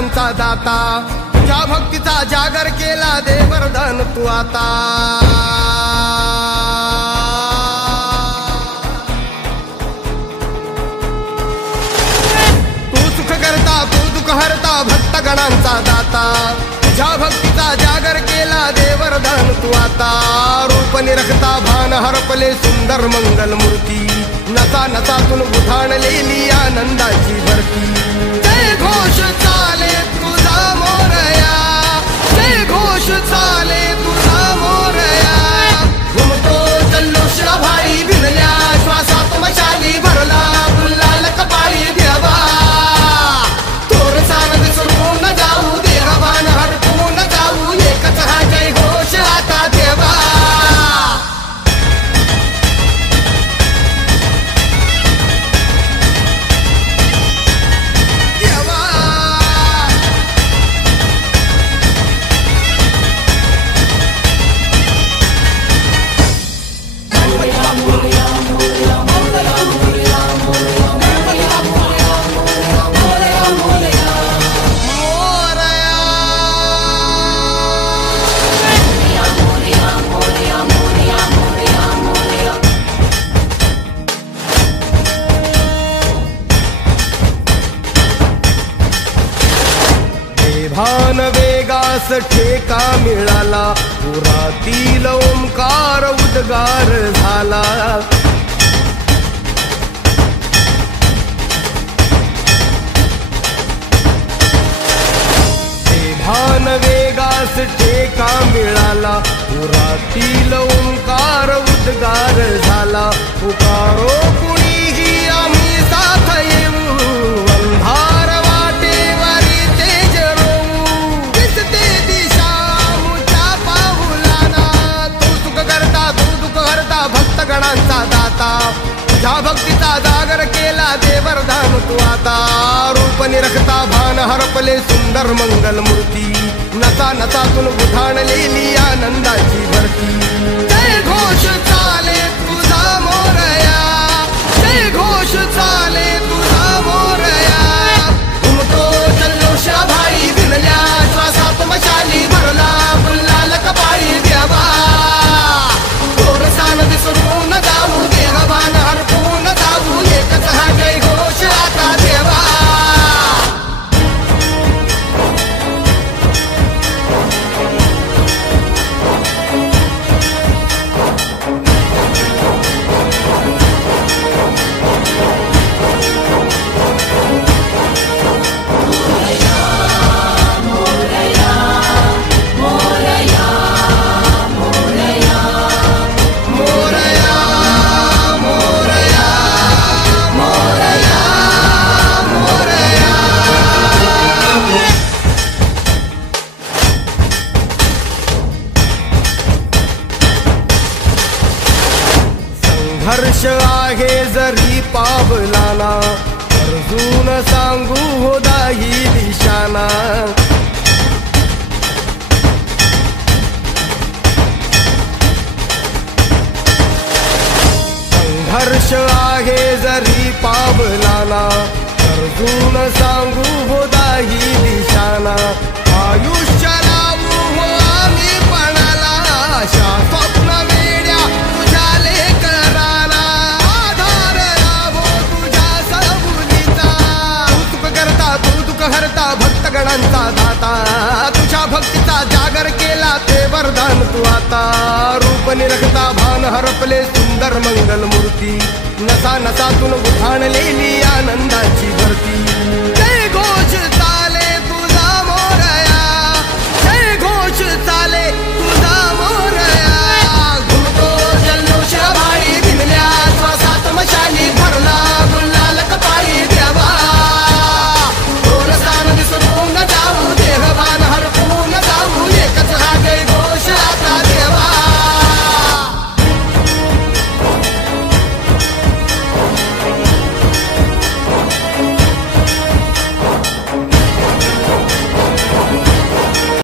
गणांचा दाता तुझ्या भक्तीचा जागर केला दे वरदान तू आता तू सुख करता तू दुःख हरता भक्त गणांचा दाता तुझ्या भक्तीचा जागर केला दे वरदान तू आता रूप निरखता भान हरपले सुंदर मंगल मूर्ती नसा नसातून उधाणलेली आनंदाची भरती जय घोष चाले तुझा मोरया जय घोष चाले तुझा मोरया घुमतो जल्लोष भाई भिनल्या श्वासात मशाली भरला गुलाल कपाळी देवा तोर सानद सुरून जाऊ देहवान हरपून जाऊ एकच हा जय घोष आता देवा भान वेगास ठेका मिळाला पुरातील ओंकार उद्गार झाला भान वेगास ठेका मिळाला पुरातील ओंकार उद्गार झाला पुकारो कुणीही आम्ही साथ येऊ अंधार वाटेवरी तेज रोवू दिसते दिशा मुच्या पाऊलाना तू सुख करता तू दुःख हरता भक्त गणांचा दाता तुझ्या भक्तीचा जागर केला दे वरदान तू आता रूप निरखता भान हरपले सुंदर मंगल मूर्ती नसा नसातून उधाणलेली आनंदाची भरती जय घोष चाले तुझा मोरया जय घोष चाले तुझा मोरया घुमतो जल्लोष भाई भिनल्या श्वासात मशाली भरला गुलाल कपाळी देवा तोर सानद सुरून जाऊ देहवान हरपून जाऊ एकच हा जय घोष आता देवा हर्ष आहे जरी पावलाना अर्जुन सांगू हो दाही दिशाना संघर्ष आहे जरी पावलाना अर्जुन सांगू हो दाही दिशाना आयुष्य लावू हो आम्ही पणाला आशा स्वप्न वेड्या तुझ्या लेकराला आधार लाभो तुझ्या सबुलीचा तू सुख करता तू दुःख हरता भक्त गणांचा दाता तुझ्या भक्तीचा जागर केला ते वरदान तू आता रूप निरखता भान हरपले सुंदर मंगल मूर्ती नसा नसातून उधाणलेली आनंदाची भरती